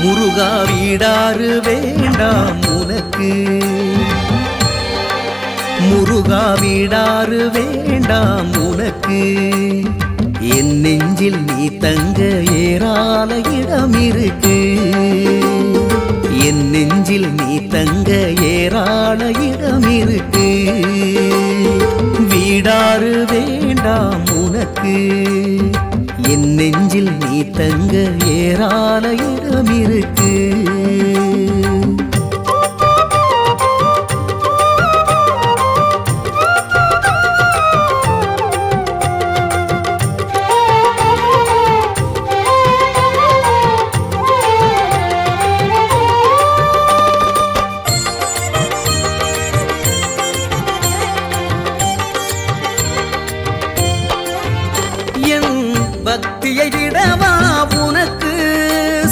முருகா வீடாறு வேண்டாம் உனக்கு முருகா வீடாறு வேண்டாம் உனக்கு என் நெஞ்சில் நீ தங்க ஏராள இடம் இருக்கு என் நெஞ்சில் நீ தங்க ஏராள இடம் இருக்கு வீடாறு வேண்டாம் உனக்கு என் நெஞ்சில் நீ தங்க ஏராள இடம் இருக்கு பக்தியை விடவா உனக்கு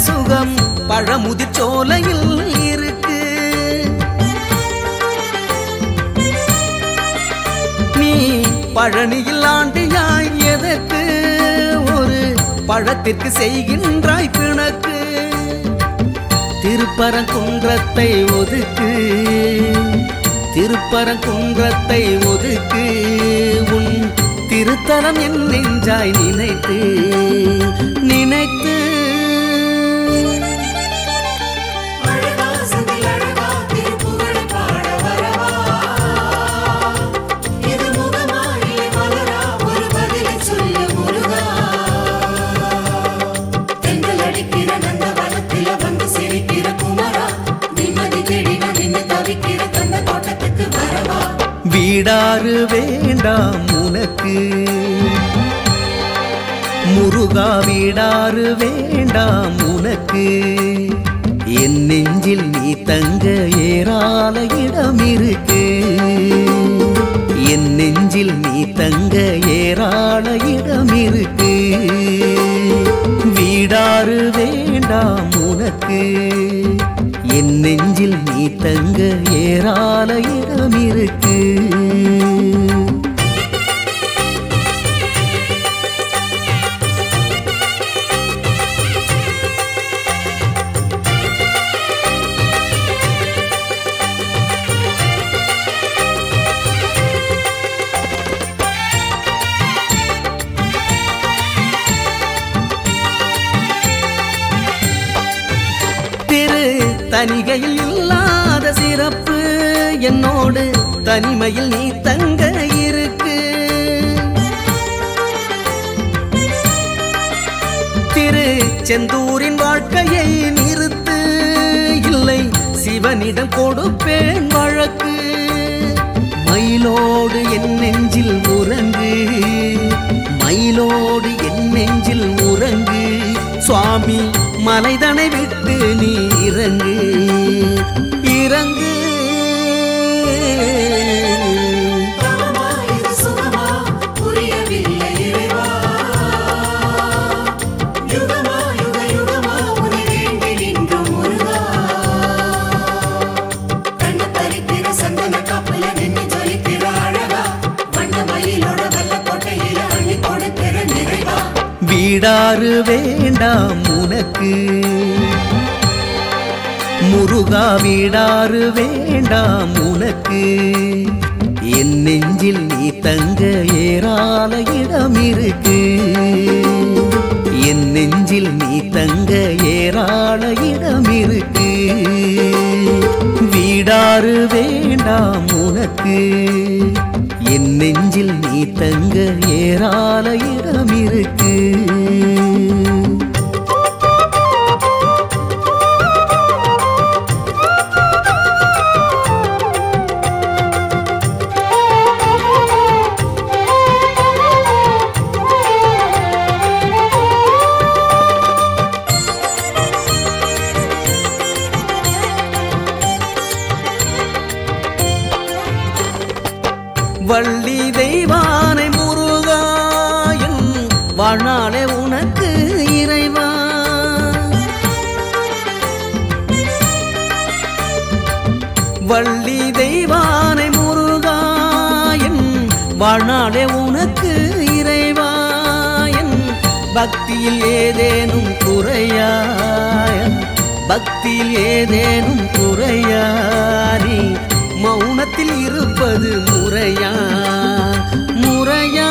சுகம் பழமுதிர் சோலையில் இருக்கு நீ பழனியில் ஆண்டியாய் எதற்கு ஒரு பழத்திற்கு செய்கின்றாய் பிணக்கு திருப்பரங்குன்றத்தை ஒதுக்கு திருப்பரங்குன்றத்தை ஒதுக்கு உன் திருத்தலம் என் நெஞ்சாய் நினைத்து நினைத்து வீடாறு வேண்டாம் உனக்கு முருகா வீடாறு வேண்டாம் உனக்கு என் நெஞ்சில் நீ தங்க ஏராள இடம் இருக்கு என் நெஞ்சில் நீ தங்க ஏராள இடம் இருக்கு வீடாறு வேண்டாம் உனக்கு என் நெஞ்சில் நீ தங்க ஏராள இடம் இருக்கு தனிகையில் இல்லாத சிறப்பு என்னோடு தனிமையில் நீ தங்க இருக்கு திருச்செந்தூரின் வாழ்க்கையை நிறுத்து இல்லை சிவனிடம் கொடுப்பேன் வழக்கு மயிலோடு என் நெஞ்சில் உறங்கு மயிலோடு என் நெஞ்சில் உறங்கு சுவாமி மலைதனை விட்டு நீ இறங்கு இறங்கு வீடாறு வேண்டாம் உனக்கு முருகா வீடாறு வேண்டாம் உனக்கு என் நெஞ்சில் நீ தங்க ஏராள இடம் இருக்கு என் நெஞ்சில் நீ தங்க ஏராள இடம் இருக்கு வீடாறு வேண்டாம் உனக்கு என் நெஞ்சில் நீ தங்க ஏராள இடம் இருக்கு வள்ளி தெய்வானை முருகா என் வாழ்நாளே உனக்கு இறைவா வள்ளி தெய்வானை முருகா என் வாழ்நாளே உனக்கு இறைவா என் பக்தியில் ஏதேனும் குறையா பக்தியில் ஏதேனும் குறையா நீ மௌனத்தில் இருப்பது முறையா முறையா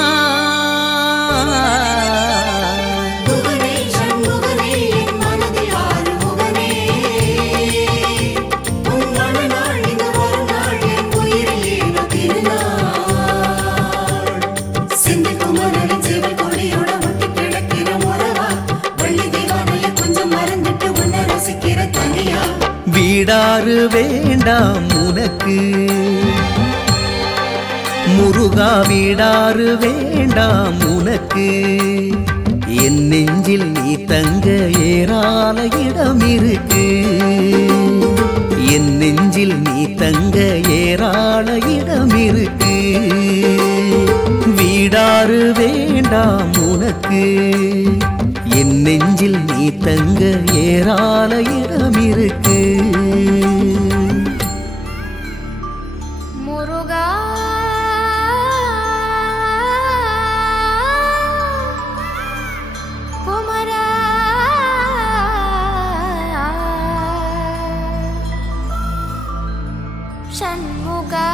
வீடாறு வேண்டாம் உனக்கு முருகா வீடாறு வேண்டாம் உனக்கு என் நெஞ்சில் நீ தங்க ஏராள இடம் இருக்கு என் நெஞ்சில் நீ தங்க ஏராள இடம் இருக்கு வீடாறு வேண்டாம் உனக்கு என் நெஞ்சில் நீ தங்க ஏராள இடம் இருக்கு முருகா குமரா சண்முகா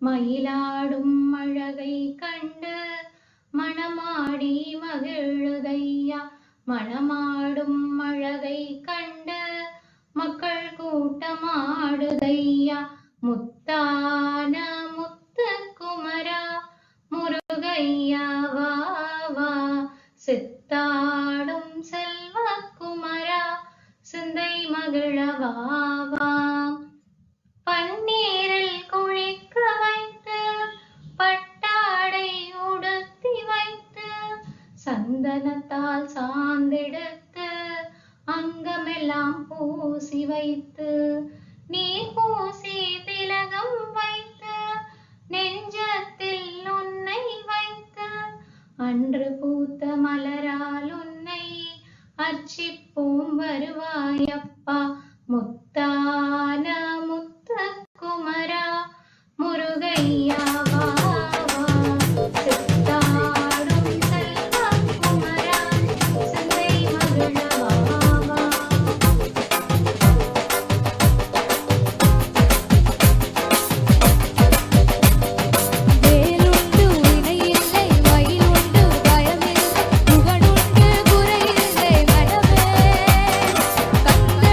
மயிலாடும் அழகை கண்டு மணமாடி மகிழுதையா. மணமாடும் அழகை கண்டு மக்கள் கூட்டமாடுதையா. முத்தான முத்துக்குமரா முருகையா வா வா. சித்தாடும் செல்வக்குமரா சிந்தை மகிழ வா வா. பன்னீரில் குளிக்க வைத்து பட்டாடை உடுத்தி வைத்து சந்தனத்தால் சாந்தெடுத்து அங்கமெல்லாம் பூசி வைத்து நீர் பூசி திலகம் வைத்து நெஞ்சத்தில் உன்னை வைத்து அன்று பூத்த மலரால் உன்னை அர்ச்சிப்போம் வருவாயப்பா. முத்தான முத்துக்குமரா முருகையா வா வா. சித்தாடும் செல்வக்குமரா சிந்தை மகிழ வா வா. வேலுண்டு வினையில்லை மயிலுண்டு பயமில்லை புகழுண்டு குறையில்லை மனமே. கந்த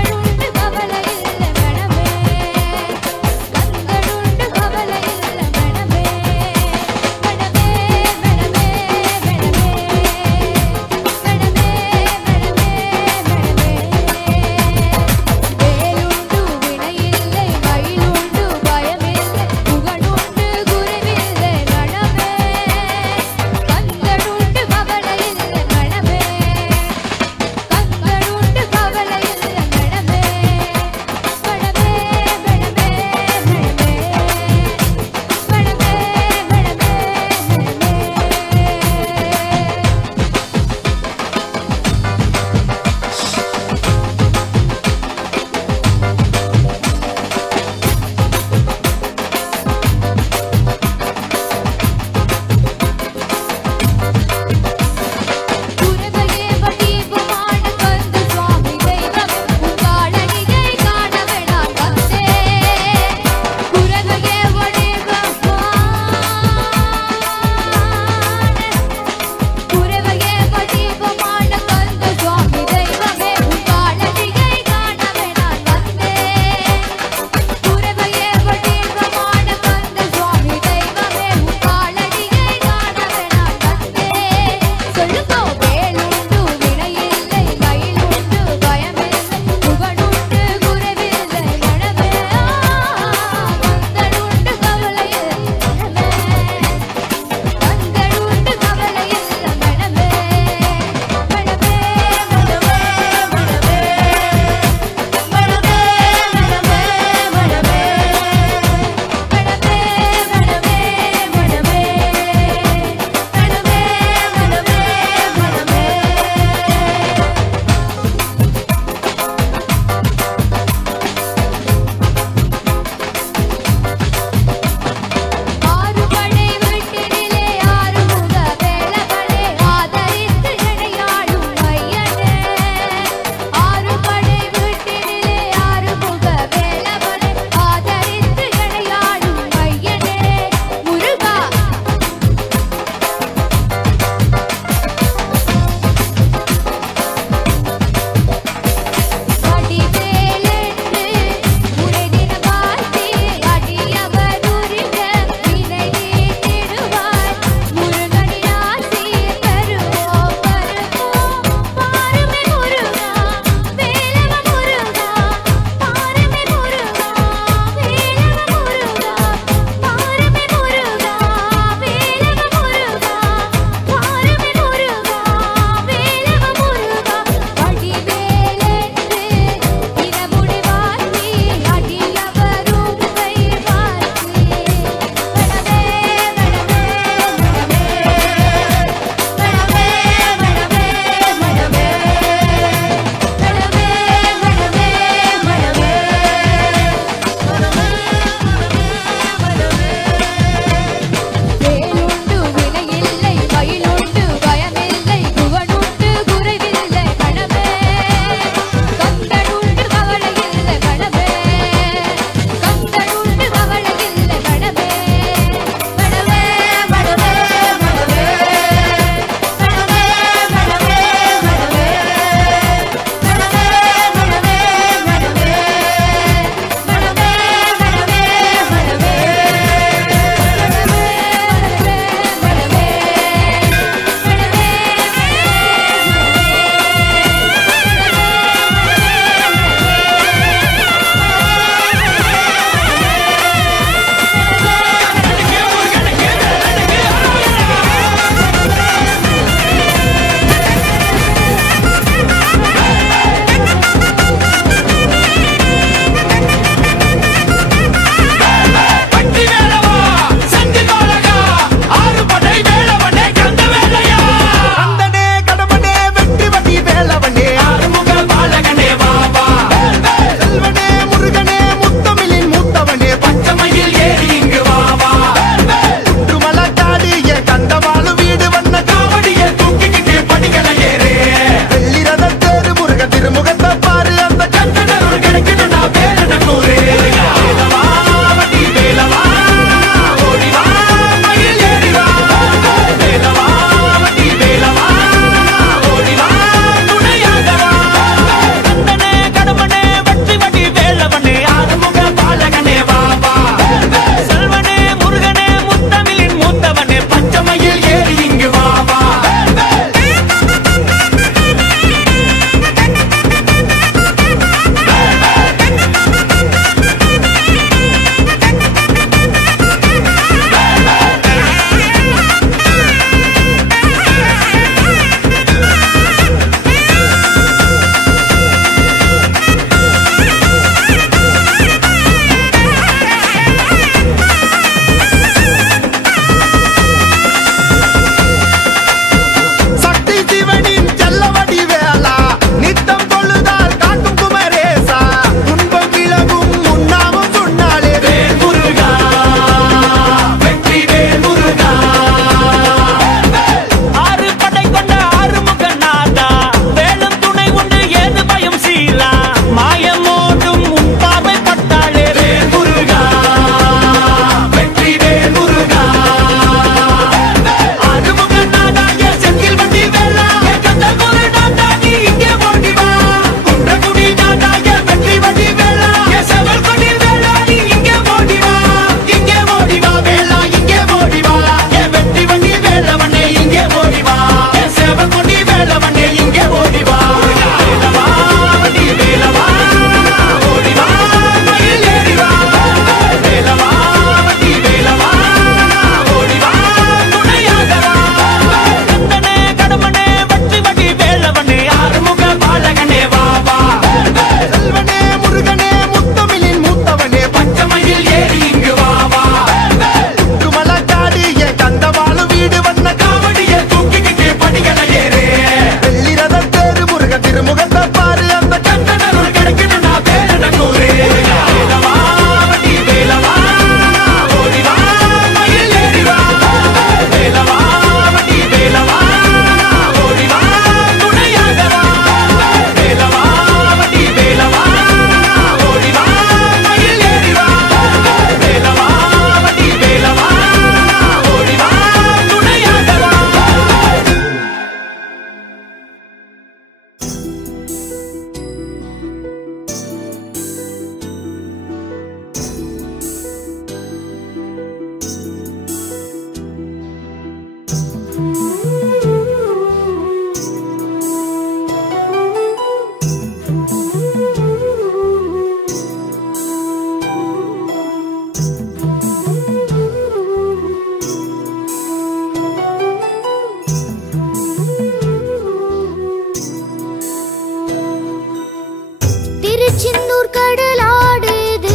திருச்செந்தூர் கடலாடுது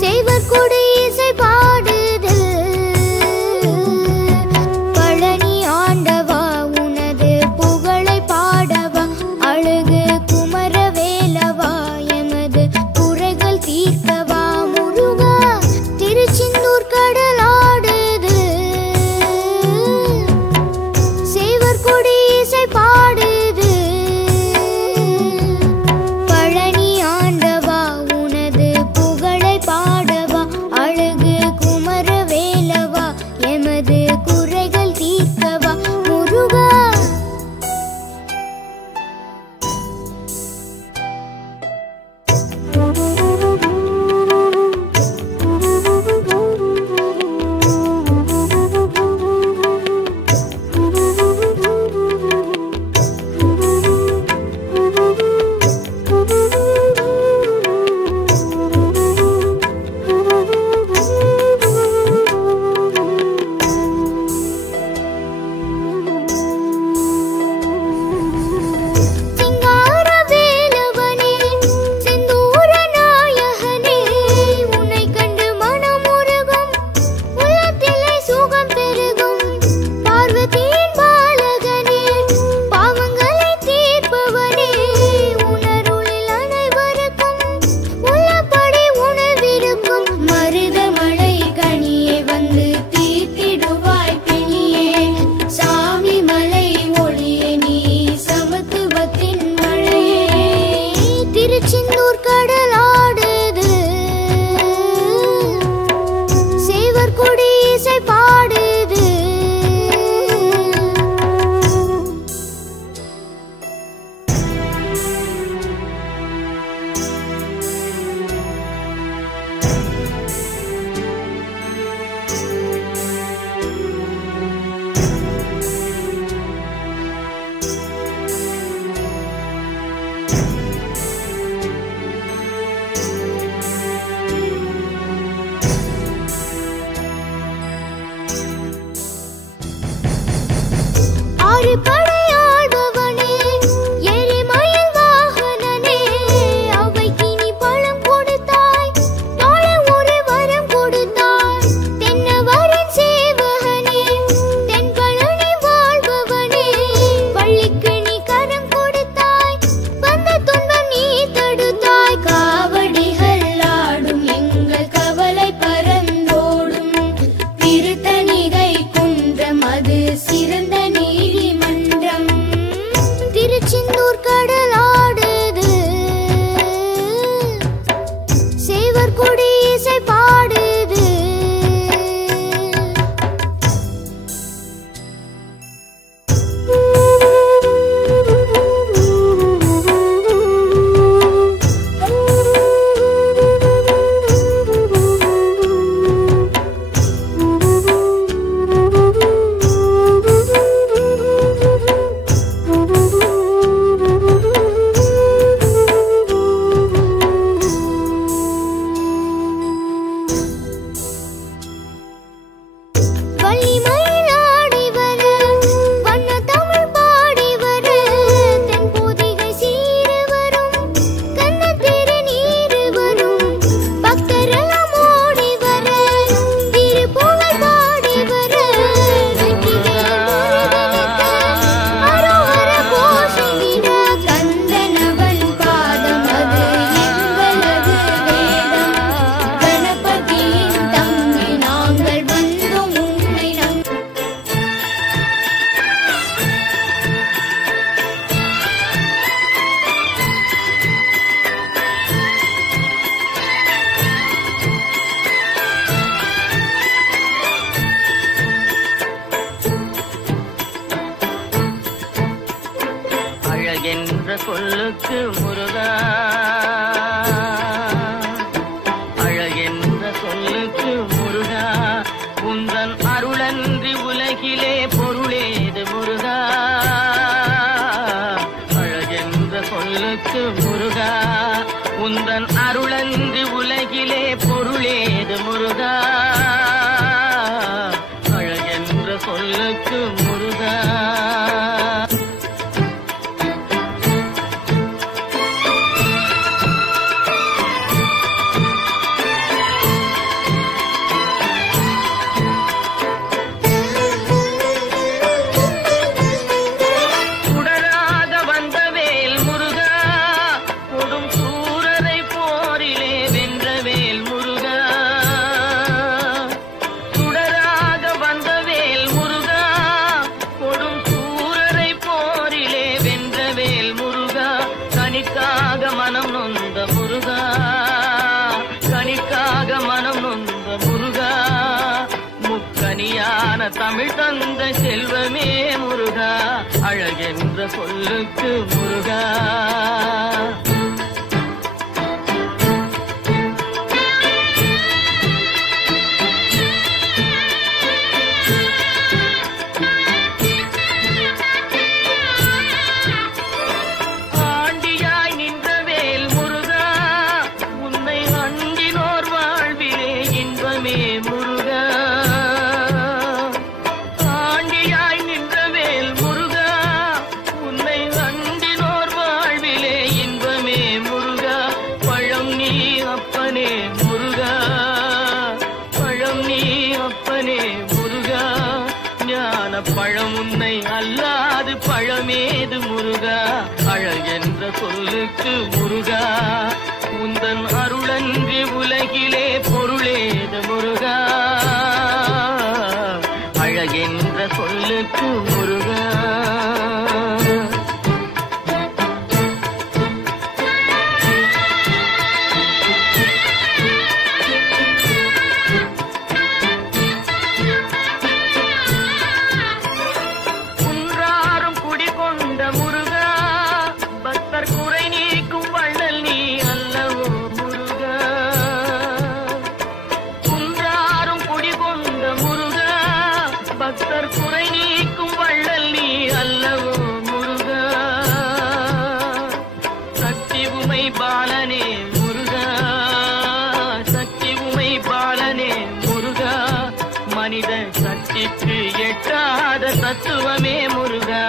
சேவர் கொடி இசை பாடுது பழனி ஆண்டவா உனது புகழை பாடவா அழகு குமரவேலவா எமது குறைகள் தீர்க்கவா முருகா திருச்செந்தூர் கடலாடுது சேவர் கொடி இசை பாடுது பழனி ஆண்டவா உனது புகழை பாடவா அழகு குமரவேலவா எமது குறைகள் தீர்க்கவா முருகா திருச்செந்தூர் கடலாடுது சேவர் கொடி இசை பாடுது ஆறு படையாள்பவனே எரிமயில் வாகனனே அவைக்கு நீ பழம் கொடுத்தாய் வாழ ஒரு வரம் கொடுத்தாய் தென்னவரின் சேவகனே தென்பழனி வாழ்பவனே பள்ளிக்கு நீ கரம் கொடுத்தாய் வந்த துன்பம் நீ தடுத்தாய் காவடிகள் ஆடும் எங்கள் கவலை பறந்தோடும் திருத்தணிகை குன்றம் அது சிறந்த நீதிமன்றம் திருச்செந்தூர் கடலாடுது சேவர் கொடி இசை பாடுது என்ற சொல்லுக்கு முருகா அழகென்ற சொல்லுக்கு முருகா உந்தன் அருளன்றி உலகிலே பொருளேது முருகா அழகென்ற சொல்லுக்கு முருகா உந்தன் அருளன்றி உலகிலே பொருளேது முருகா அழகென்ற சொல்லுக்கு முருகா தமிழ் தந்த செல்வமே முருகா, அழகென்ற சொல்லுக்கு முருகா. பழம் உன்னை அல்லாது பழமேது முருகா, அழகென்ற சொல்லுக்கு முருகா. உந்தன் அருளன்றி உலகிலே பொருளேது முருகா, அழகென்ற சொல்லுக்கு முருகா. மனித சக்திக்கு எட்டாத தத்துவமே முருகா,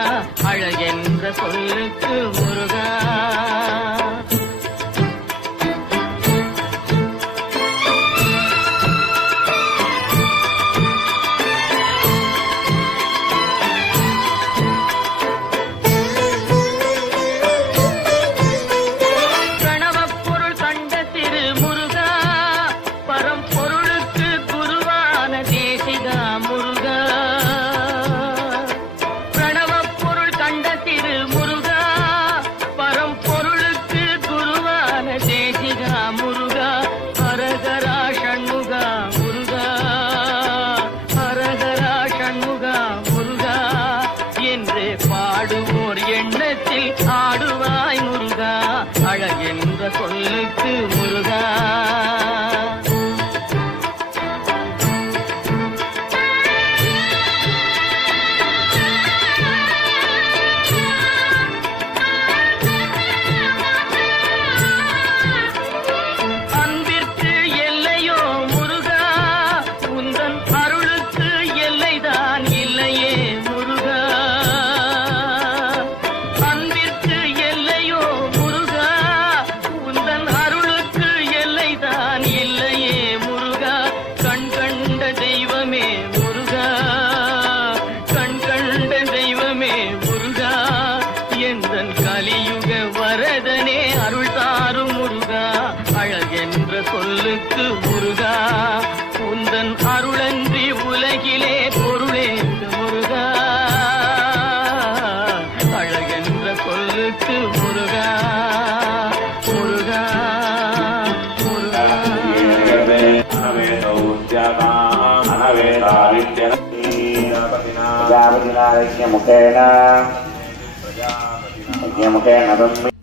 அழகென்ற சொல்லுக்கு முருகா. ஆடுவாய் முருகா, அழகென்ற சொல்லுக்கு முருகா. அன்பிற்கு எல்லையோ முருகா, உந்தன் அருளுக்கு எல்லைதான் இல்லையே முருகா. கலியுக வரதனே அருள் தாரும் முருகா, அழகென்ற சொல்லுக்கு முருகா. உந்தன் அருளன்றி உலகிலே பொருளேது முருகா, அழகென்ற சொல்லுக்கு முருகா. முருகா முருகா. முகேன मुखेन ब्रह्म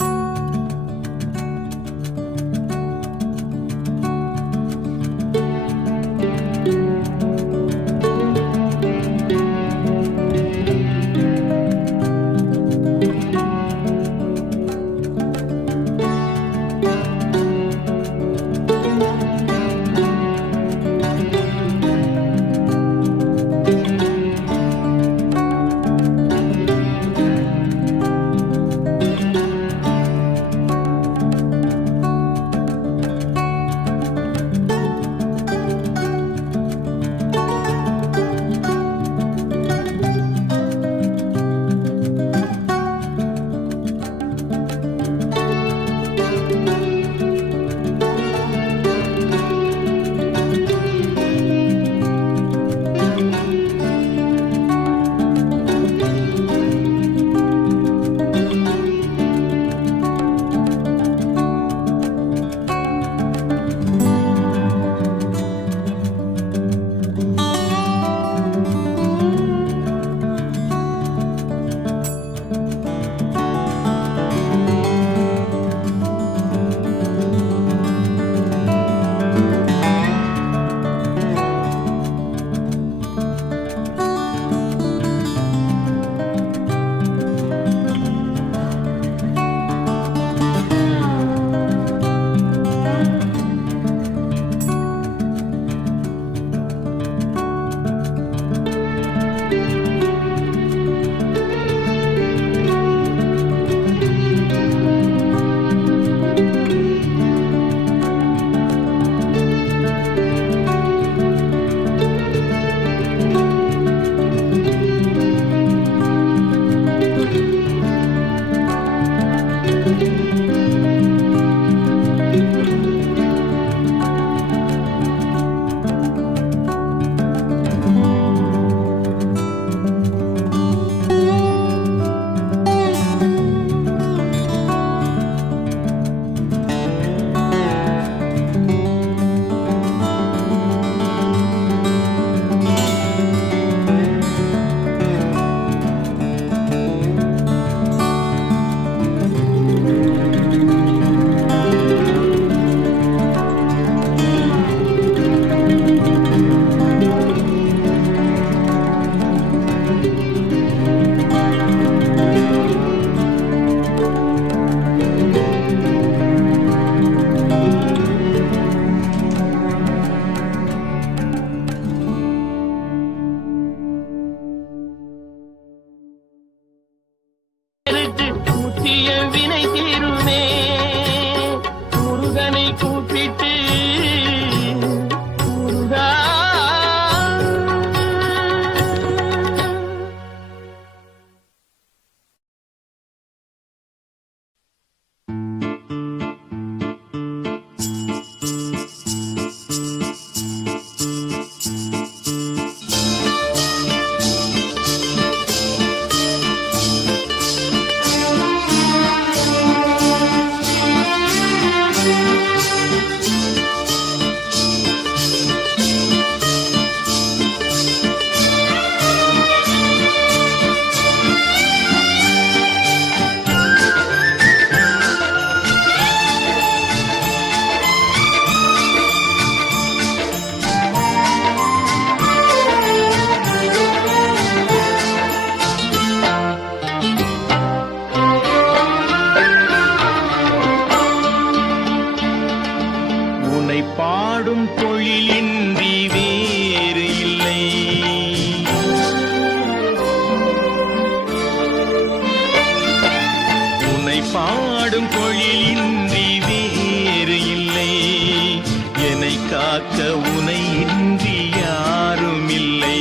என்னை காக்க உனை இன்றி யாரும் இல்லை.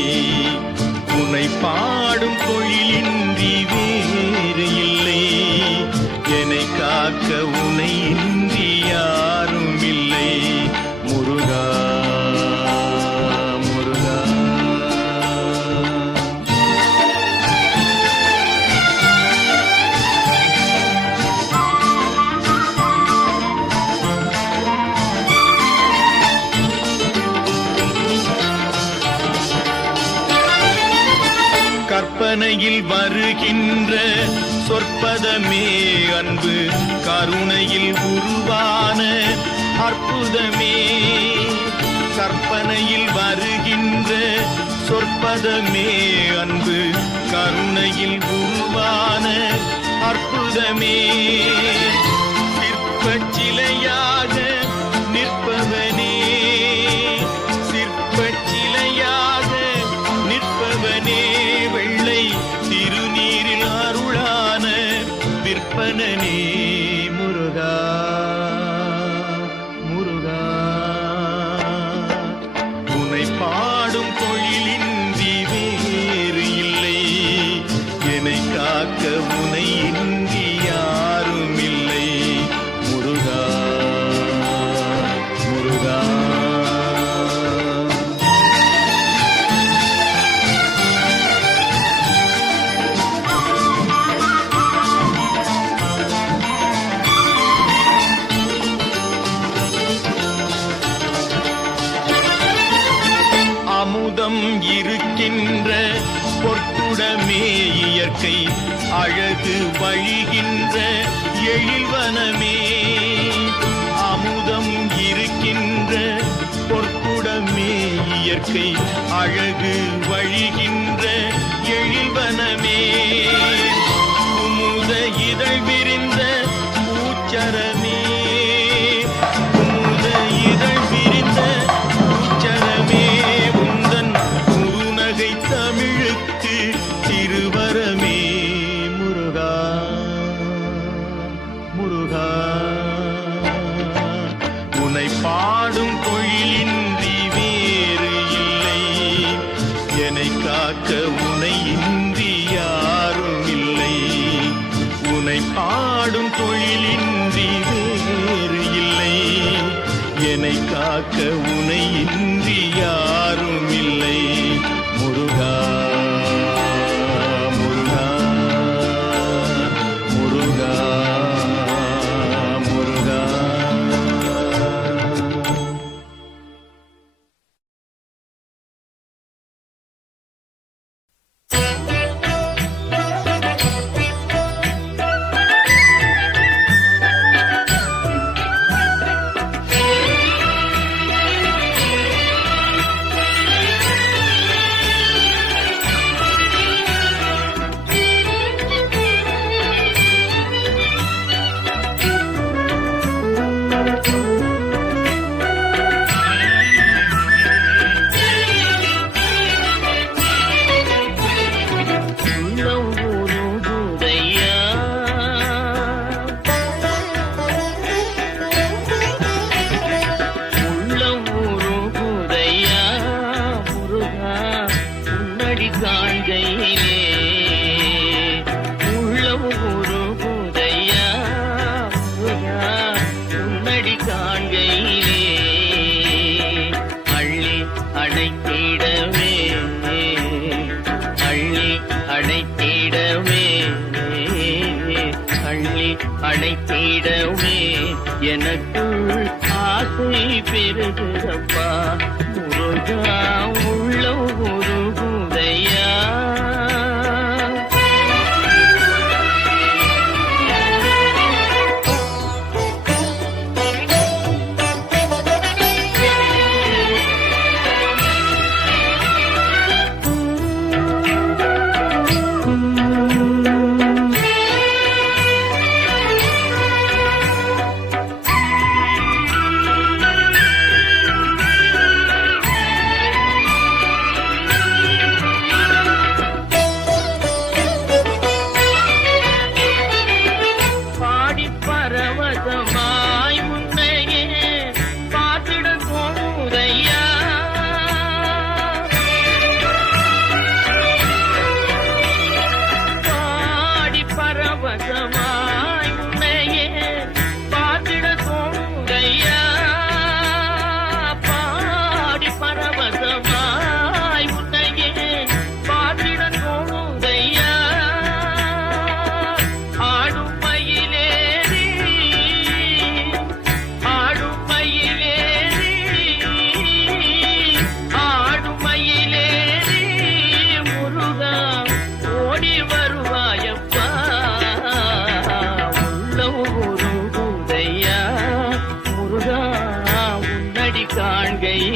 உனை பாடும் தொழிலின்றி வேறு இல்லை. என்னை காக்க உனை இன்றி யாரும் இல்லை. முருகா முருகா. கற்பனையில் வருகின்ற சொற்பதமே அன்பு, கருணையில் உருவான அற்புதமே. கற்பனையில் வருகின்ற சொற்பதமே அன்பு, கருணையில் உருவான அற்புதமே. சிற்பச் சிலையாக நிற்பவனே, சிற்பச் சிலையாக நிற்பவனே. வெள்ளை திருநீரில் அருளான விற்பனனே. முருகா முருகா. உனை பாடும் தொழிலின்றி வேறு இல்லை. என்னை காக்க உனை இன்றி யாரும் இல்லை. முருகா முருகா. அமுதம் இருக்கின்ற பொற்குடமே இயற்கை, அழகு வழிகின்ற எழில்வனமே. அமுதம் இருக்கின்ற பொற்குடமே இயற்கை, அழகு வழிகின்ற எழில்வனமே. குமுத இதழ் விரிந்த பூச்சரமே, குமுத இதழ் விரிந்த பூச்சரமே. உந்தன் குறுநகை தமிழுக்கு திருவரமே. முருகா முருகா. உனை பாடும் தொழிலின்றி வேறு இல்லை. என்னை காக்க உனை இன்றி யாரும் இல்லை. உனை பாடும் தொழிலின்றி வேறு இல்லை. என்னை காக்க உனை இன்றி யாரும் இல்லை. முருகா முருகா முருகா முருகா. அணைத்திடவே எனக்குள் ஆசை பெருகுதப்பா. முருகா உள்ள ஒரு குதையா.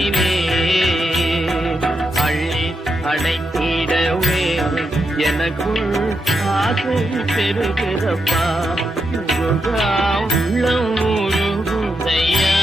கரத்திலே அள்ளி அணைத்திடவே எனக்குள் ஆசை பெருகிறப்பா முருகா உள்ளம் உருகுதையா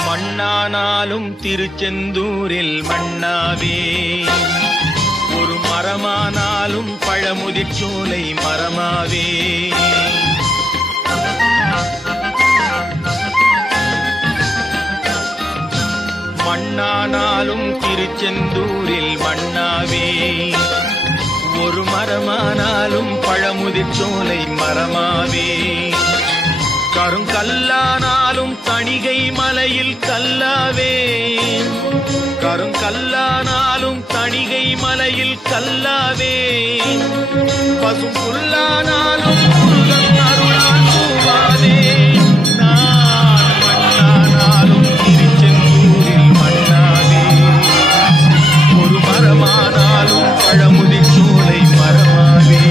மண்ணானாலும் திருச்செந்தூரில் மண்ணாவே ஒரு மரமானாலும் பழமுதிர் சோலை மரமாவே மண்ணானாலும் திருச்செந்தூரில் மண்ணாவே ஒரு மரமானாலும் பழமுதிர் சோலை மரமாவே கருங்கல்லானாலும் தணிகை மலையில் கல்லாவே கருங்கல்லானாலும் தணிகை மலையில் கல்லாவே பசும் புல்லானாலும் முருகன் அருளால் பூவாதே நான் மண்ணானாலும் திருச்செந்தூரில் மண்ணாவே ஒரு மரமானாலும் பழமுதிர் சோலை மரமாவே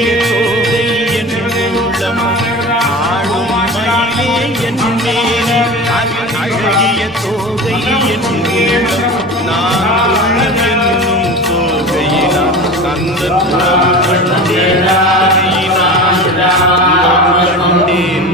அழகிய தோகை என் உள்ளம் ஆடும் மயிலே என் மேலே அழகிய தோகை என் உள்ளம் நான் என்னும் தோகையினா கந்தன் கண்டேனா கண்டேன்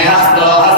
हस्तो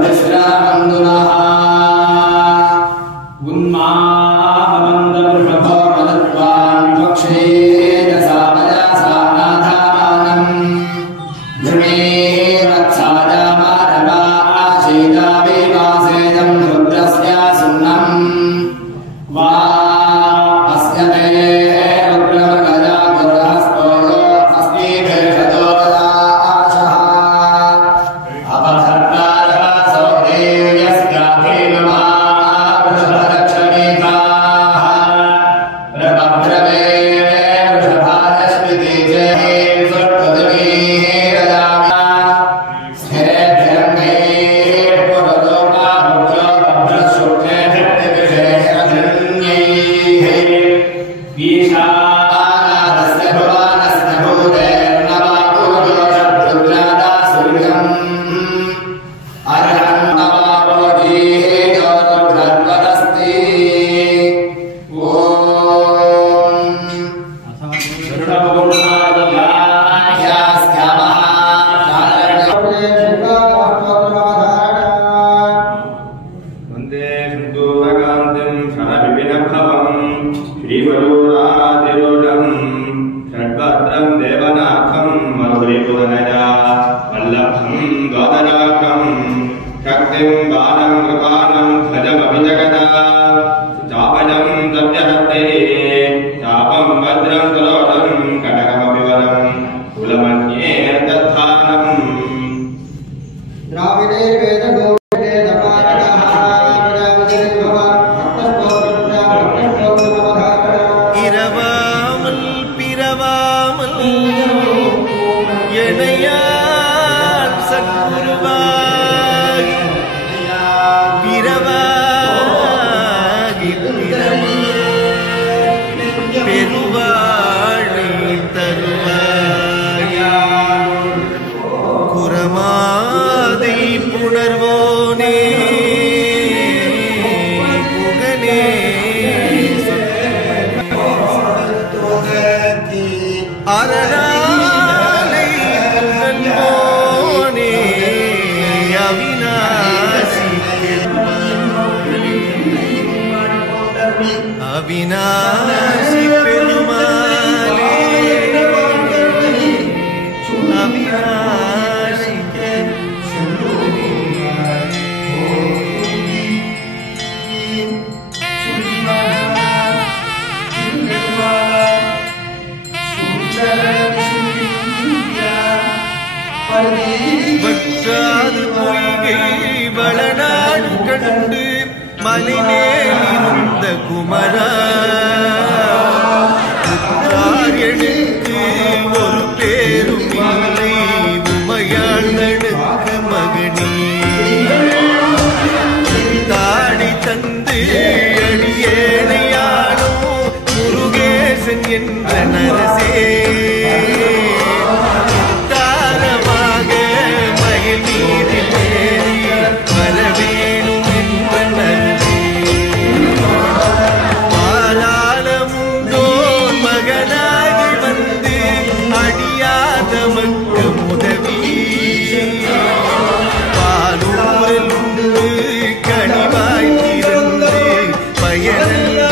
ಶ್ರೀಯೋರ್ಭಿಸ್ರಾಂದುನಃ वन्दे सिन्दूरकान्तिं शरविपिनभवं श्रीमयूरातिरूढं षड्भद्रं देवनाथं मधुरिपुरनया वल्लभं द्वादराकं शक्तिं बालं कृपानं भजमपि जगदा चापलं सत्यहस्ते चापं भद्रं करोलं कटकमपि वरं कुलमन्ये तत्थानम् இரவாமல் பிறவாமல் எனையால் சத்குருவாகி பிறவாகி பெருவாழை தருவாய் குரமாதை புணர்வோனே புகனே அரணாலை புகழ்வோனே அவிநாசி அவிநாசி பெருமாளே அவிநாசி வற்றாது பொய்கை வளநாடு கண்டு மலைமேலிருந்த குமரா உற்றார் எடுத்து ஒரு பேரும் இல்லை உமையாள் நடுக்கு மகனே தாடி தந்து அடியேனையானோ முருகேசன் என்ற நரசே தாரமாக மயில் மீதில் ஏறி வரவேணும் என்ற நன்றி பாலாளமுண்டோர் மகனாகி வந்து அடியாத மக்கு உதவி பாலூரில் உண்டு கனிவாய் திறந்து பயனெழுத்தி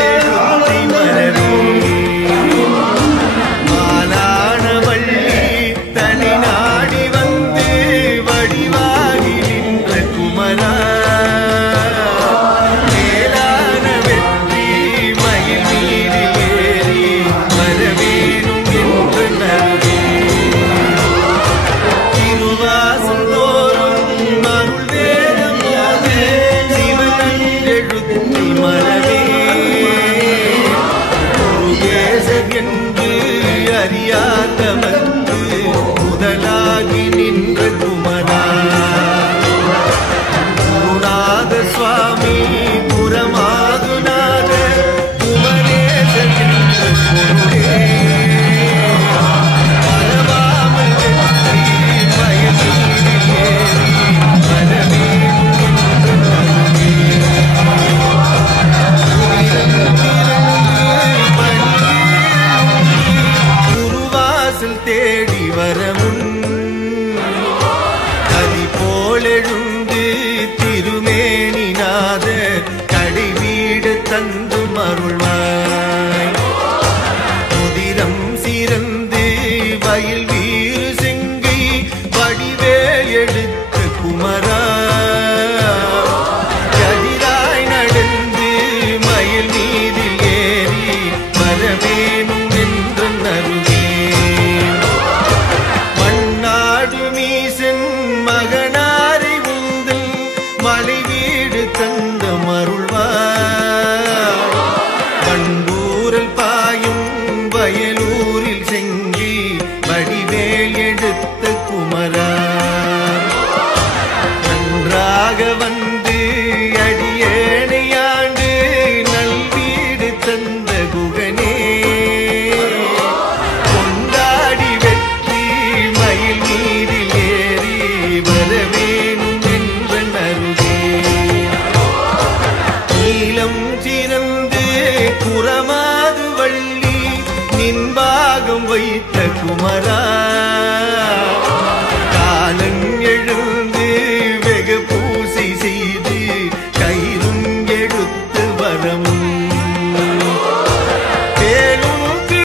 மரவே மாலானவள்ளி தனி நாடி வந்து வடிவாகி நின்ற குமரா மேலான வெற்றி மயில் மீதில் ஏறி வரவேணும் என்று நல்கே திருவாசல் தோறும் அருள் வேதம் போது சிவனெழுத்தி மரவே முருகேசன் என்று அறியாதவர்க்கு முதலாகி நின்ற குமரா குருநாத சுவாமி புறமாதுநாத குமரேசன் என்ற பொருளே மறவாமல் வெற்றி மயில் மீதில் ஏறி வரவேணும் என்று நல்கே குருவாசல் தேடி வரமுன் கதி போலெழுந்து திருமேனிநாத கடை வீடு தந்து மருள்வாய் முதிரம் சிறந்து வயல் வீறு செங்கை வடிவேல் எடுத்த குமரா எதிராய் நடந்து மயில் மீதில் ஏறி வரவேணும் என்று நருகே மண்ணாடு மீசன் மகனாரை உந்தல் மலை வீடு தந்த மருள்வார் பண்பூரல் பாயும் வயலூரில் செங்கி வடிவேல் எடுத்த குமரா நன்றாக வந்து அடியேனையாண்டு நல்வீடு தந்த குகனே கொண்டாடி வெற்றி மயில் மீதில் ஏறி வரவேணும் என்ற நருகே நீலம் சிறந்து குரமாது வள்ளி நின்பாகம் வைத்த குமரா